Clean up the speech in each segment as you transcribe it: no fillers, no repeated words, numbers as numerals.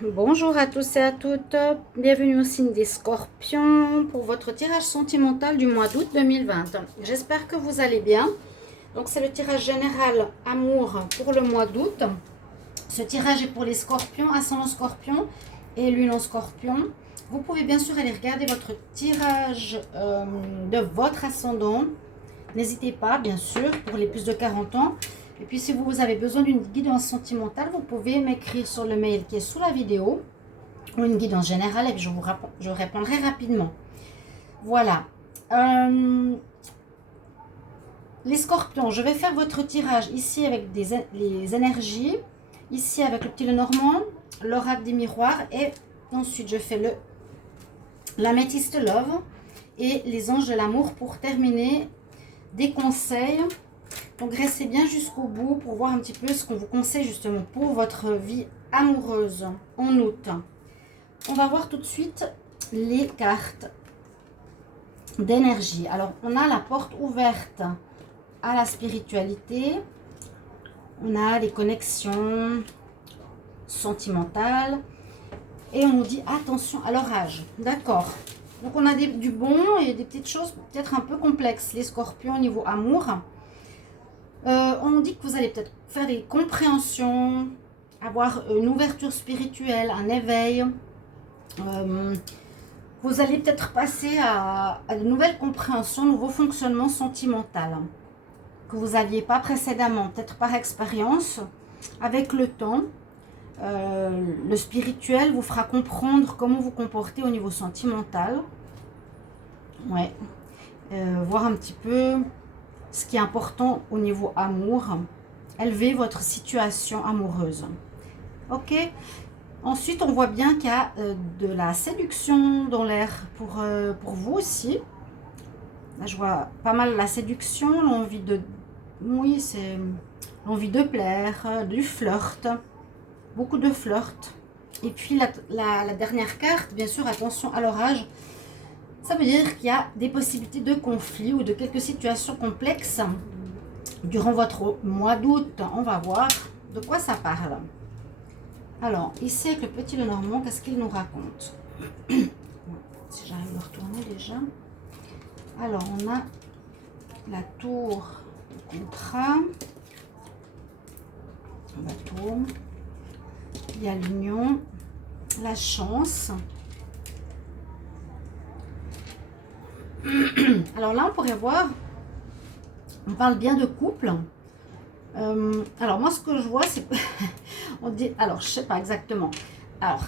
Bonjour à tous et à toutes, bienvenue au signe des Scorpions pour votre tirage sentimental du mois d'août 2020. J'espère que vous allez bien. Donc c'est le tirage général amour pour le mois d'août. Ce tirage est pour les Scorpions, ascendant Scorpion et lune en Scorpion. Vous pouvez bien sûr aller regarder votre tirage de votre ascendant. N'hésitez pas, bien sûr, pour les plus de 40 ans. Et puis, si vous avez besoin d'une guidance sentimentale, vous pouvez m'écrire sur le mail qui est sous la vidéo ou une guidance générale et puis je répondrai rapidement. Voilà. Les scorpions, je vais faire votre tirage ici avec les énergies, ici avec le petit Lenormand, l'oracle des miroirs et ensuite je fais l'améthyste love et les anges de l'amour pour terminer des conseils. Donc restez bien jusqu'au bout pour voir un petit peu ce qu'on vous conseille justement pour votre vie amoureuse en août. On va voir tout de suite les cartes d'énergie. Alors on a la porte ouverte à la spiritualité. On a les connexions sentimentales. Et on nous dit attention à l'orage. D'accord. Donc on a du bon et des petites choses peut-être un peu complexes. Les scorpions au niveau amour. On nous dit que vous allez peut-être faire des compréhensions, avoir une ouverture spirituelle, un éveil. Vous allez peut-être passer à de nouvelles compréhensions, nouveaux fonctionnements sentimentaux que vous n'aviez pas précédemment, peut-être par expérience. Avec le temps, le spirituel vous fera comprendre comment vous comportez au niveau sentimental. Ouais. Voir un petit peu ce qui est important au niveau amour, élever votre situation amoureuse. Ok. Ensuite, on voit bien qu'il y a de la séduction dans l'air pour vous aussi. Là, je vois pas mal la séduction, l'envie de... Oui, c'est l'envie de plaire, du flirt. Beaucoup de flirt. Et puis la dernière carte, bien sûr, attention à l'orage. Ça veut dire qu'il y a des possibilités de conflit ou de quelques situations complexes durant votre mois d'août. On va voir de quoi ça parle. Alors, ici avec le petit Lenormand, qu'est-ce qu'il nous raconte? Si j'arrive à le retourner déjà. Alors, on a la tour de contrat. On va tourner. Il y a l'union, la chance. Alors là, on pourrait voir, on parle bien de couple. Alors moi, ce que je vois, c'est... on dit, alors, je sais pas exactement. Alors,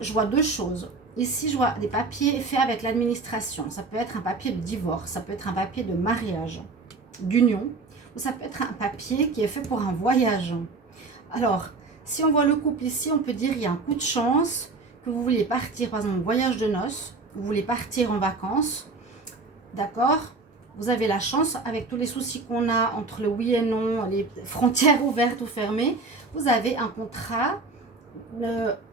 je vois deux choses. Ici, je vois des papiers faits avec l'administration. Ça peut être un papier de divorce, ça peut être un papier de mariage, d'union, ou ça peut être un papier qui est fait pour un voyage. Alors, si on voit le couple ici, on peut dire qu'il y a un coup de chance, que vous voulez partir, par exemple, en voyage de noces, vous voulez partir en vacances, d'accord? Vous avez la chance, avec tous les soucis qu'on a entre le oui et non, les frontières ouvertes ou fermées, vous avez un contrat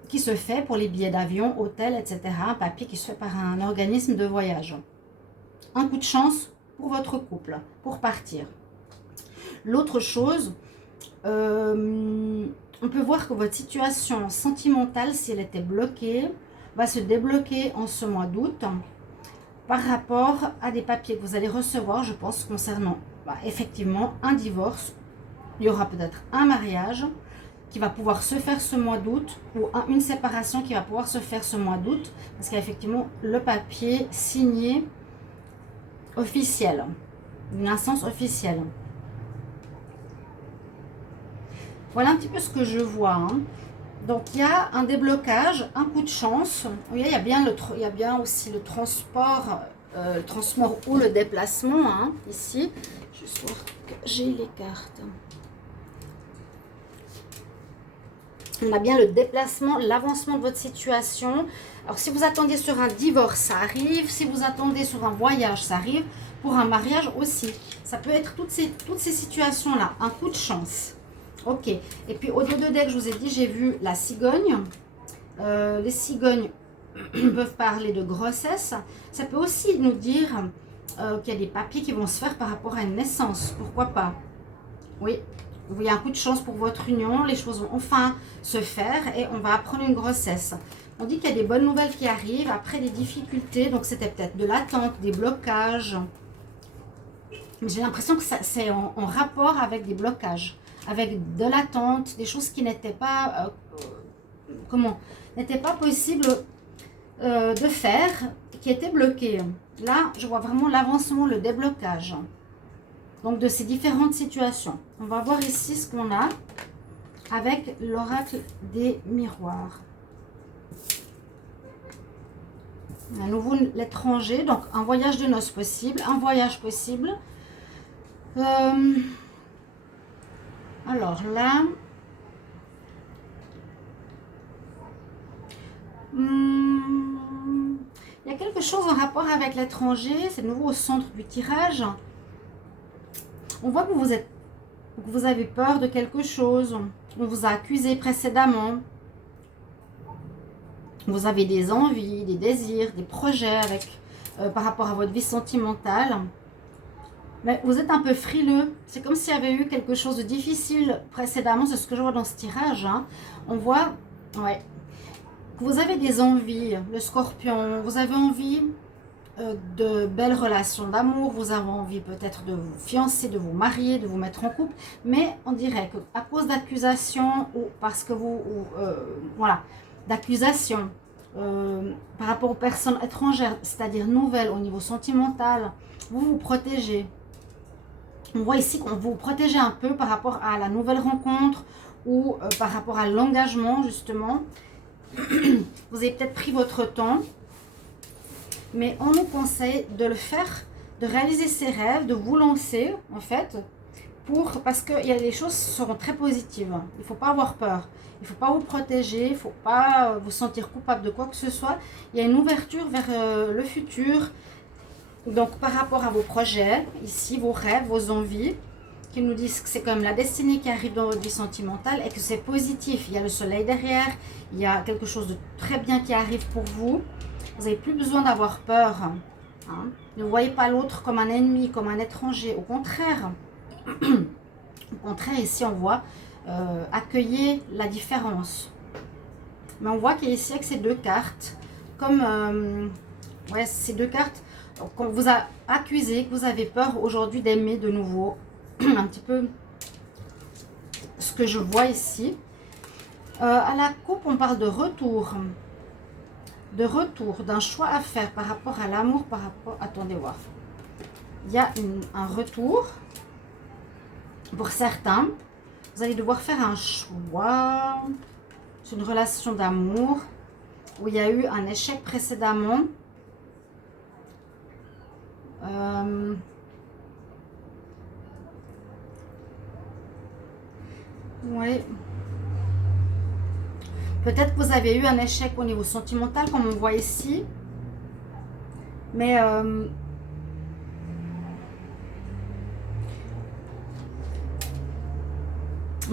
qui se fait pour les billets d'avion, hôtel, etc. Un papier qui se fait par un organisme de voyage. Un coup de chance pour votre couple, pour partir. L'autre chose, on peut voir que votre situation sentimentale, si elle était bloquée, va se débloquer en ce mois d'août par rapport à des papiers que vous allez recevoir, je pense, concernant effectivement un divorce. Il y aura peut-être un mariage qui va pouvoir se faire ce mois d'août ou une séparation qui va pouvoir se faire ce mois d'août parce qu'il y a effectivement le papier signé officiel, une instance officielle. Voilà un petit peu ce que je vois. Donc il y a un déblocage, un coup de chance. Il y a bien aussi le transport ou le déplacement. Ici, je vais voir que j'ai les cartes. On a bien le déplacement, l'avancement de votre situation. Alors si vous attendiez sur un divorce, ça arrive. Si vous attendez sur un voyage, ça arrive. Pour un mariage aussi. Ça peut être toutes ces situations-là. Un coup de chance. Ok, et puis au 2 deck, je vous ai dit, j'ai vu la cigogne. Les cigognes peuvent parler de grossesse. Ça peut aussi nous dire qu'il y a des papiers qui vont se faire par rapport à une naissance. Pourquoi pas? Oui, Il y a un coup de chance pour votre union, les choses vont enfin se faire et on va apprendre une grossesse. On dit qu'il y a des bonnes nouvelles qui arrivent après des difficultés, donc c'était peut-être de l'attente, des blocages. Mais j'ai l'impression que c'est en rapport avec des blocages, avec de l'attente, des choses qui n'étaient pas, n'étaient pas possibles de faire, qui étaient bloquées. Là, je vois vraiment l'avancement, le déblocage. Donc, de ces différentes situations. On va voir ici ce qu'on a avec l'oracle des miroirs. À nouveau, l'étranger. Donc, un voyage de noces possible. Un voyage possible. Alors là... il y a quelque chose en rapport avec l'étranger. C'est de nouveau au centre du tirage. On voit que vous avez peur de quelque chose. On vous a accusé précédemment. Vous avez des envies, des désirs, des projets par rapport à votre vie sentimentale. Mais vous êtes un peu frileux. C'est comme s'il y avait eu quelque chose de difficile précédemment. C'est ce que je vois dans ce tirage. Hein. On voit que vous avez des envies. Le scorpion, vous avez envie de belles relations d'amour, vous avez envie peut-être de vous fiancer, de vous marier, de vous mettre en couple, mais on dirait qu'à cause d'accusations ou parce que d'accusations par rapport aux personnes étrangères, c'est-à-dire nouvelles au niveau sentimental, vous vous protégez. On voit ici qu'on vous protégez un peu par rapport à la nouvelle rencontre ou par rapport à l'engagement justement. Vous avez peut-être pris votre temps. Mais on nous conseille de le faire, de réaliser ses rêves, de vous lancer en fait, parce qu'il y a des choses qui seront très positives. Il ne faut pas avoir peur, il ne faut pas vous protéger, il ne faut pas vous sentir coupable de quoi que ce soit. Il y a une ouverture vers le futur. Donc par rapport à vos projets, ici, vos rêves, vos envies, qui nous disent que c'est comme la destinée qui arrive dans votre vie sentimentale et que c'est positif. Il y a le soleil derrière, il y a quelque chose de très bien qui arrive pour vous. Vous n'avez plus besoin d'avoir peur. Hein. Ne voyez pas l'autre comme un ennemi, comme un étranger. Au contraire, ici on voit accueillir la différence. Mais on voit qu'ici avec ces deux cartes, comme ces deux cartes, qu'on vous a accusé, que vous avez peur aujourd'hui d'aimer de nouveau. Un petit peu ce que je vois ici. À la coupe, on parle de retour. D'un choix à faire par rapport à l'amour, par rapport... Attendez voir. Il y a un retour. Pour certains, vous allez devoir faire un choix. C'est une relation d'amour où il y a eu un échec précédemment. Oui. Peut-être que vous avez eu un échec au niveau sentimental, comme on voit ici. Mais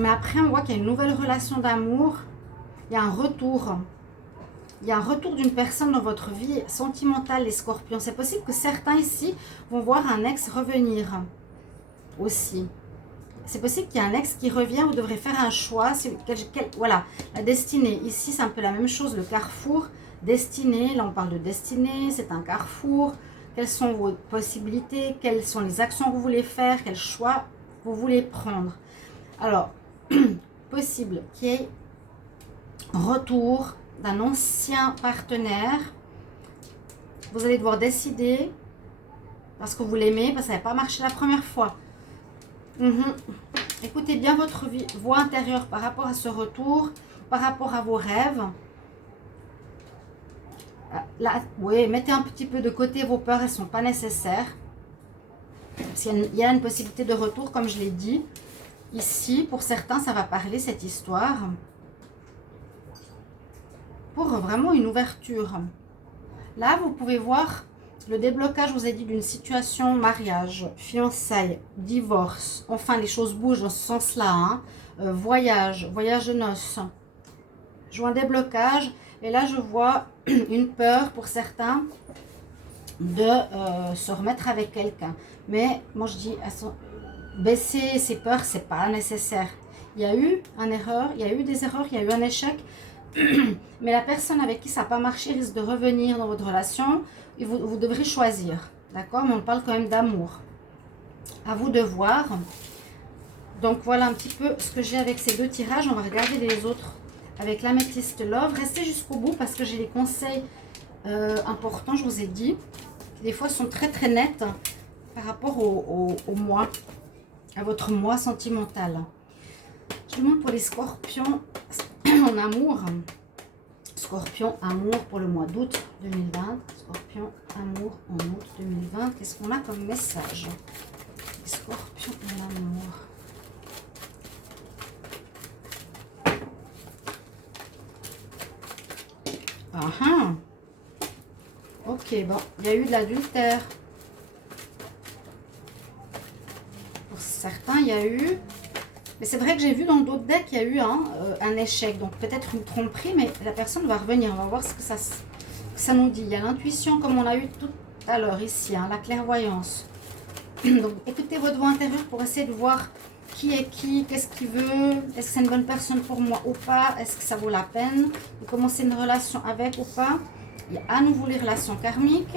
après, on voit qu'il y a une nouvelle relation d'amour. Il y a un retour. Il y a un retour d'une personne dans votre vie sentimentale, les scorpions. C'est possible que certains ici vont voir un ex revenir aussi. C'est possible qu'il y ait un ex qui revient, vous devrez faire un choix. Voilà, la destinée. Ici, c'est un peu la même chose, le carrefour. Destinée, là on parle de destinée, c'est un carrefour. Quelles sont vos possibilités? Quelles sont les actions que vous voulez faire? Quels choix vous voulez prendre? Alors, possible qu'il y ait retour d'un ancien partenaire. Vous allez devoir décider parce que vous l'aimez, parce que ça n'a pas marché la première fois. Écoutez bien votre voix intérieure par rapport à ce retour, par rapport à vos rêves. Là, oui, mettez un petit peu de côté vos peurs, elles ne sont pas nécessaires. Parce qu'il y a une possibilité de retour, comme je l'ai dit. Ici, pour certains, ça va parler, cette histoire. Pour vraiment une ouverture. Là, vous pouvez voir le déblocage, je vous ai dit, d'une situation, mariage, fiançailles, divorce. Enfin, les choses bougent dans ce sens-là. Hein. Voyage de noces. Je vois un déblocage. Et là, je vois une peur pour certains de se remettre avec quelqu'un. Mais moi, je dis, baisser ses peurs, c'est pas nécessaire. Il y a eu une erreur, il y a eu des erreurs, il y a eu un échec, mais la personne avec qui ça n'a pas marché risque de revenir dans votre relation et vous devrez choisir, d'accord? Mais on parle quand même d'amour. À vous de voir. Donc voilà un petit peu ce que j'ai avec ces deux tirages. On va regarder les autres avec l'Amethyst Love. Restez jusqu'au bout parce que j'ai des conseils importants, je vous ai dit. Des fois, sont très très nets par rapport au moi, à votre moi sentimental. Je demande pour les scorpions en amour. Scorpion, amour pour le mois d'août 2020. Scorpion, amour en août 2020. Qu'est-ce qu'on a comme message? Les scorpions en amour. Ah ah. Ok, bon, il y a eu de l'adultère. Pour certains, il y a eu... Mais c'est vrai que j'ai vu dans d'autres decks, il y a eu un échec. Donc peut-être une tromperie, mais la personne va revenir. On va voir ce que ça nous dit. Il y a l'intuition, comme on a eu tout à l'heure ici, hein, la clairvoyance. Donc écoutez votre voix intérieure pour essayer de voir qui est qui, qu'est-ce qu'il veut, est-ce que c'est une bonne personne pour moi ou pas, est-ce que ça vaut la peine de commencer une relation avec ou pas. Il y a à nouveau les relations karmiques.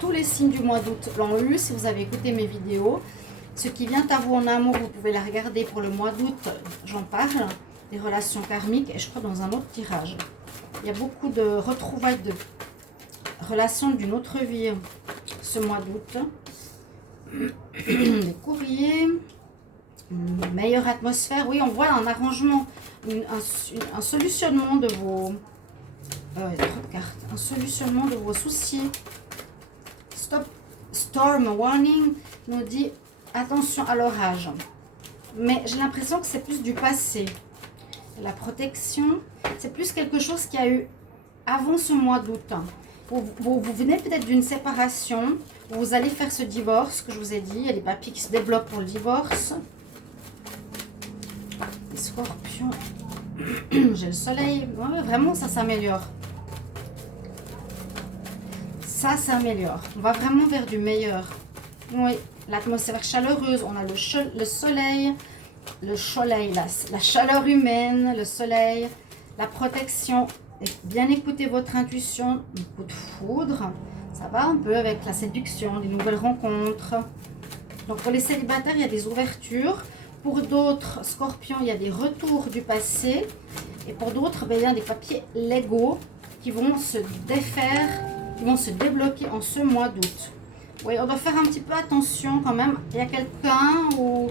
Tous les signes du mois d'août l'ont eu, si vous avez écouté mes vidéos. Ce qui vient à vous en amour, vous pouvez la regarder pour le mois d'août, j'en parle, des relations karmiques, et je crois dans un autre tirage. Il y a beaucoup de retrouvailles de relations d'une autre vie ce mois d'août. Des courriers, une meilleure atmosphère, oui, on voit un arrangement, un solutionnement de vos... trop de cartes. Un solutionnement de vos soucis. Stop, storm warning nous dit attention à l'orage. Mais j'ai l'impression que c'est plus du passé. La protection, c'est plus quelque chose qui a eu avant ce mois d'août. Vous venez peut-être d'une séparation, vous allez faire ce divorce que je vous ai dit. Il y a des papiers qui se débloquent pour le divorce. Les scorpions. J'ai le soleil. Ouais, vraiment, ça s'améliore. Ça s'améliore. On va vraiment vers du meilleur. Oui, l'atmosphère chaleureuse. On a le soleil, la chaleur humaine, le soleil, la protection. Et bien écouter votre intuition. Un coup de foudre. Ça va un peu avec la séduction, des nouvelles rencontres. Donc pour les célibataires, il y a des ouvertures. Pour d'autres scorpions, il y a des retours du passé. Et pour d'autres, il y a des papiers légaux qui vont se défaire, qui vont se débloquer en ce mois d'août. Oui, on doit faire un petit peu attention quand même. Il y a quelqu'un où...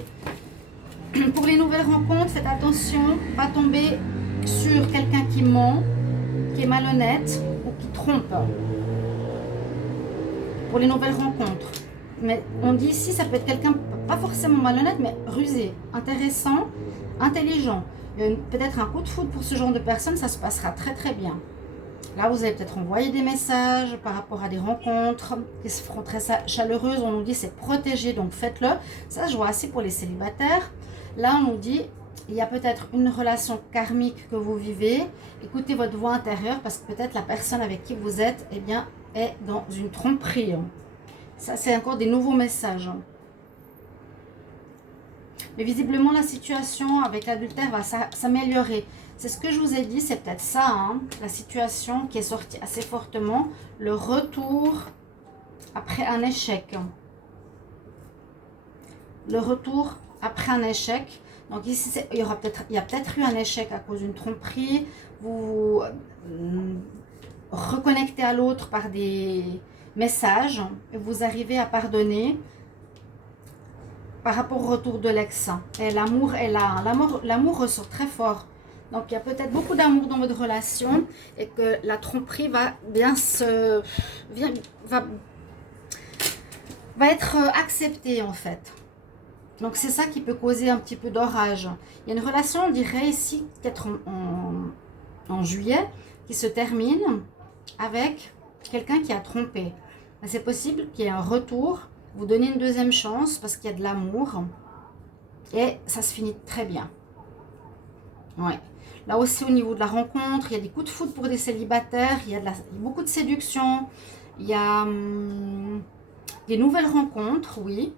Pour les nouvelles rencontres, faites attention, pas tomber sur quelqu'un qui ment, qui est malhonnête ou qui trompe. Pour les nouvelles rencontres. Mais on dit ici, ça peut être quelqu'un, pas forcément malhonnête, mais rusé, intéressant, intelligent. Il y a peut-être un coup de foudre pour ce genre de personne, ça se passera très très bien. Là, vous allez peut-être envoyer des messages par rapport à des rencontres qui se feront très chaleureuses. On nous dit c'est protégé, donc faites-le. Ça, je vois assez pour les célibataires. Là, on nous dit, il y a peut-être une relation karmique que vous vivez. Écoutez votre voix intérieure parce que peut-être la personne avec qui vous êtes, eh bien, est dans une tromperie. Ça, c'est encore des nouveaux messages. Mais visiblement, la situation avec l'adultère va s'améliorer. C'est ce que je vous ai dit, c'est peut-être ça, hein, la situation qui est sortie assez fortement. Le retour après un échec. Le retour après un échec. Donc ici, il y a peut-être eu un échec à cause d'une tromperie. Vous reconnectez à l'autre par des messages. Et vous arrivez à pardonner par rapport au retour de l'ex. Et l'amour est là. L'amour ressort très fort. Donc, il y a peut-être beaucoup d'amour dans votre relation et que la tromperie va bien va être acceptée en fait. Donc, c'est ça qui peut causer un petit peu d'orage. Il y a une relation, on dirait ici, peut-être en juillet, qui se termine avec quelqu'un qui a trompé. C'est possible qu'il y ait un retour, vous donnez une deuxième chance parce qu'il y a de l'amour et ça se finit très bien. Ouais. Là aussi, au niveau de la rencontre, il y a des coups de foudre pour des célibataires, il y a beaucoup de séduction, il y a des nouvelles rencontres, oui.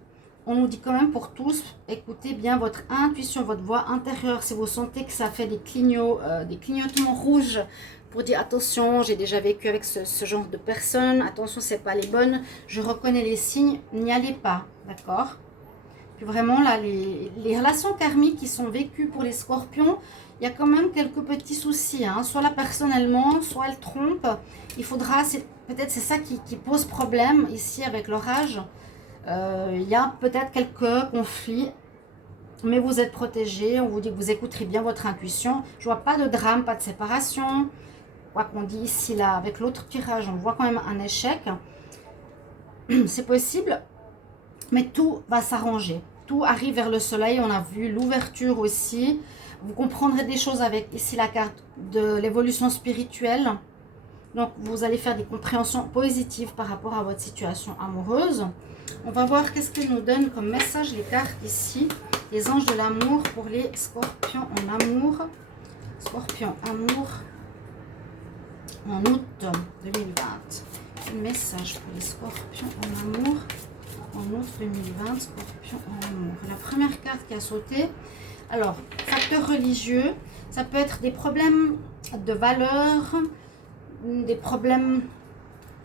on nous dit quand même pour tous, écoutez bien votre intuition, votre voix intérieure. Si vous sentez que ça fait des clignotements rouges, pour dire attention, j'ai déjà vécu avec ce genre de personnes, attention, c'est pas les bonnes, je reconnais les signes, n'y allez pas, d'accord? Puis vraiment, là, les relations karmiques qui sont vécues pour les scorpions, il y a quand même quelques petits soucis, hein. Soit la personne elle ment, soit elle trompe. Il faudra, peut-être c'est ça qui pose problème ici avec l'orage. Il y a peut-être quelques conflits, mais vous êtes protégés. On vous dit que vous écouterez bien votre intuition. Je vois pas de drame, pas de séparation. Quoi qu'on dit ici, là, avec l'autre tirage, on voit quand même un échec. C'est possible, mais tout va s'arranger. Tout arrive vers le soleil. On a vu l'ouverture aussi. Vous comprendrez des choses avec ici la carte de l'évolution spirituelle. Donc, vous allez faire des compréhensions positives par rapport à votre situation amoureuse. On va voir qu'est-ce qu'ils nous donnent comme message les cartes ici. Les anges de l'amour pour les scorpions en amour. Scorpions amour en août 2020. Un message pour les scorpions en amour en août 2020. Scorpions en amour. La première carte qui a sauté. Alors, facteur religieux. Ça peut être des problèmes de valeurs. Des problèmes,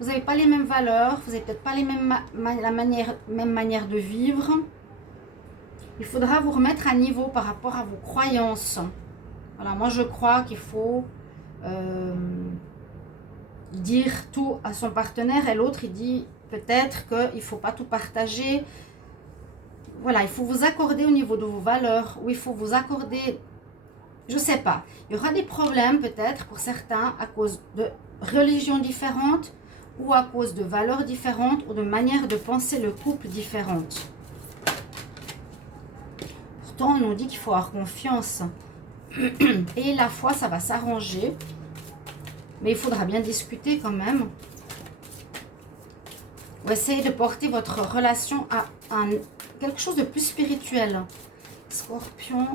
vous n'avez pas les mêmes valeurs, vous n'avez peut-être pas les mêmes même manière de vivre. Il faudra vous remettre à niveau par rapport à vos croyances. Voilà, moi je crois qu'il faut dire tout à son partenaire et l'autre il dit peut-être qu'il ne faut pas tout partager. Voilà, il faut vous accorder au niveau de vos valeurs, ou il faut vous accorder, je ne sais pas. Il y aura des problèmes peut-être pour certains à cause de religions différentes ou à cause de valeurs différentes ou de manières de penser le couple différentes. Pourtant, on nous dit qu'il faut avoir confiance. Et la foi, ça va s'arranger. Mais il faudra bien discuter quand même. Ou essayer de porter votre relation à quelque chose de plus spirituel. Scorpion,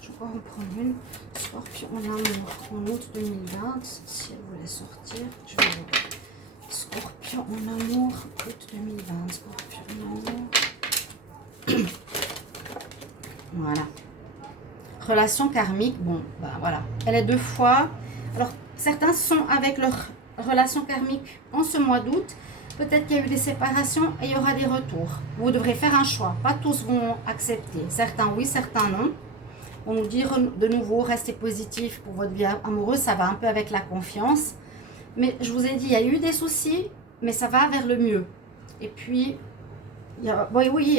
je vais encore en prendre une. Scorpion en amour en août 2020. Si elle voulait sortir, je vais voir. Scorpion en amour, août 2020. Scorpion en amour. Voilà. Relation karmique, bon, ben voilà. Elle est 2 fois. Alors, certains sont avec leur relation karmique en ce mois d'août. Peut-être qu'il y a eu des séparations et il y aura des retours. Vous devrez faire un choix. Pas tous vont accepter. Certains oui, certains non. On nous dit de nouveau, restez positif pour votre vie amoureuse. Ça va un peu avec la confiance. Mais je vous ai dit, il y a eu des soucis, mais ça va vers le mieux. Et puis, il y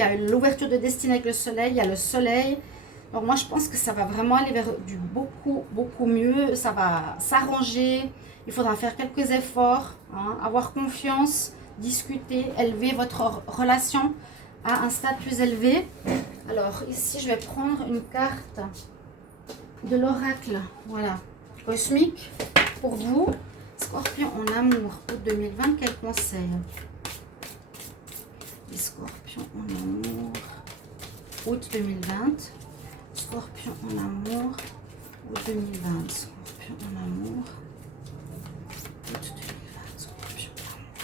a l'ouverture de destinée avec le soleil. Il y a le soleil. Donc moi, je pense que ça va vraiment aller vers du beaucoup mieux. Ça va s'arranger. Il faudra faire quelques efforts, hein, avoir confiance, discuter, élever votre relation à un stade plus élevé. Alors ici, je vais prendre une carte de l'oracle, voilà, cosmique pour vous. Scorpion en amour, août 2020, quel conseil? Les scorpions en amour, août 2020. Scorpion en amour, août 2020. Scorpion en amour, août 2020. Scorpion en amour.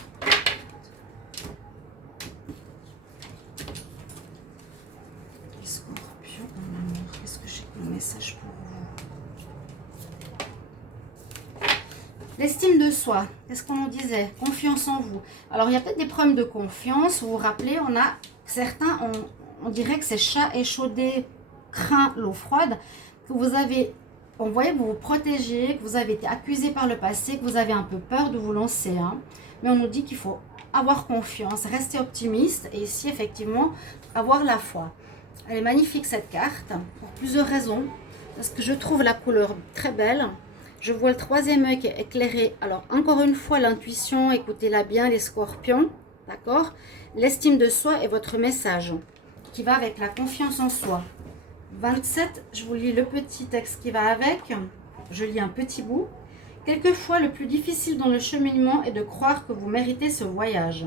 Les scorpions en amour, qu'est-ce que j'ai comme message pour vous? L'estime de soi, qu'est-ce qu'on nous disait? Confiance en vous. Alors, il y a peut-être des problèmes de confiance. Vous vous rappelez, on a certains, on dirait que c'est chat échaudé, craint l'eau froide, que vous avez, on voyait que vous vous protégez, que vous avez été accusé par le passé, que vous avez un peu peur de vous lancer. Hein. Mais on nous dit qu'il faut avoir confiance, rester optimiste et ici, effectivement, avoir la foi. Elle est magnifique cette carte, pour plusieurs raisons. Parce que je trouve la couleur très belle. Je vois le 3e œil qui est éclairé. Alors, encore une fois, l'intuition, écoutez-la bien, les scorpions. D'accord? L'estime de soi est votre message qui va avec la confiance en soi. 27, je vous lis le petit texte qui va avec. Je lis un petit bout. Quelquefois, le plus difficile dans le cheminement est de croire que vous méritez ce voyage.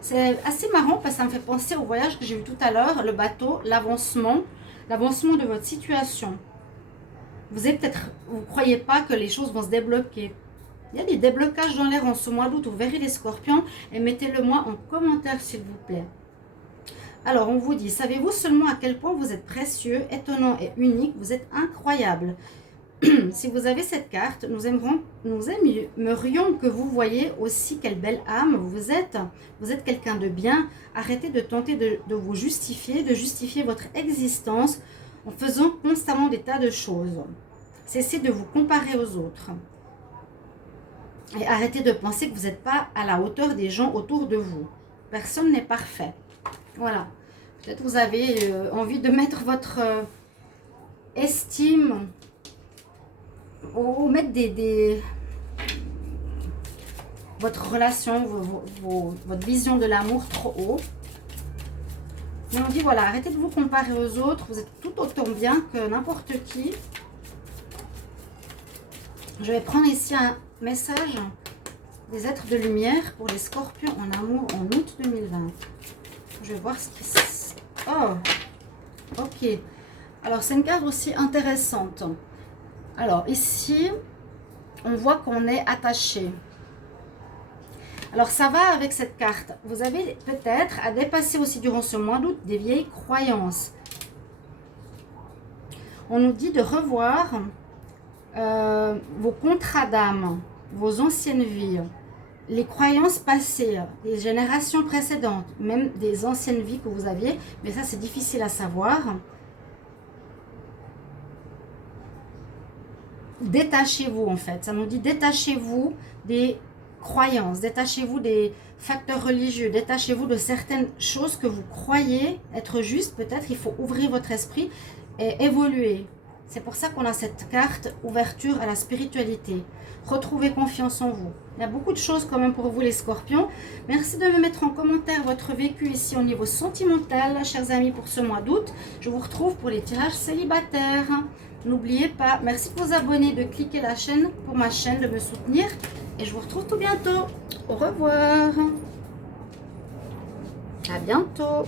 C'est assez marrant parce que ça me fait penser au voyage que j'ai vu tout à l'heure, le bateau, l'avancement de votre situation. Vous ne croyez pas que les choses vont se débloquer. Il y a des déblocages dans l'air en ce mois d'août. Vous verrez les scorpions et mettez-le moi en commentaire s'il vous plaît. Alors, on vous dit, savez-vous seulement à quel point vous êtes précieux, étonnant et unique, vous êtes incroyable. Si vous avez cette carte, nous aimerions que vous voyiez aussi quelle belle âme vous êtes. Vous êtes quelqu'un de bien. Arrêtez de tenter de vous justifier, de justifier votre existence en faisant constamment des tas de choses. Cessez de vous comparer aux autres. Et arrêtez de penser que vous n'êtes pas à la hauteur des gens autour de vous. Personne n'est parfait. Voilà. Peut-être vous avez envie de mettre votre estime ou mettre votre relation, votre vision de l'amour trop haut. Mais on dit voilà, arrêtez de vous comparer aux autres. Vous êtes tout autant bien que n'importe qui. Je vais prendre ici un message des êtres de lumière pour les scorpions en amour en août 2020. Je vais voir ce qui se... Oh, ok. Alors, c'est une carte aussi intéressante. Alors, ici, on voit qu'on est attaché. Alors, ça va avec cette carte. Vous avez peut-être à dépasser aussi durant ce mois d'août des vieilles croyances. On nous dit de revoir vos contrats d'âme, vos anciennes vies, les croyances passées, des générations précédentes, même des anciennes vies que vous aviez, mais ça c'est difficile à savoir. Détachez-vous en fait, ça nous dit détachez-vous des croyances, détachez-vous des facteurs religieux, détachez-vous de certaines choses que vous croyez être justes. Peut-être il faut ouvrir votre esprit et évoluer. C'est pour ça qu'on a cette carte ouverture à la spiritualité. Retrouvez confiance en vous. Il y a beaucoup de choses quand même pour vous les scorpions. Merci de me mettre en commentaire votre vécu ici au niveau sentimental, chers amis, pour ce mois d'août. Je vous retrouve pour les tirages célibataires. N'oubliez pas, merci de vous abonner, de cliquer la chaîne pour ma chaîne, de me soutenir. Et je vous retrouve tout bientôt. Au revoir. À bientôt.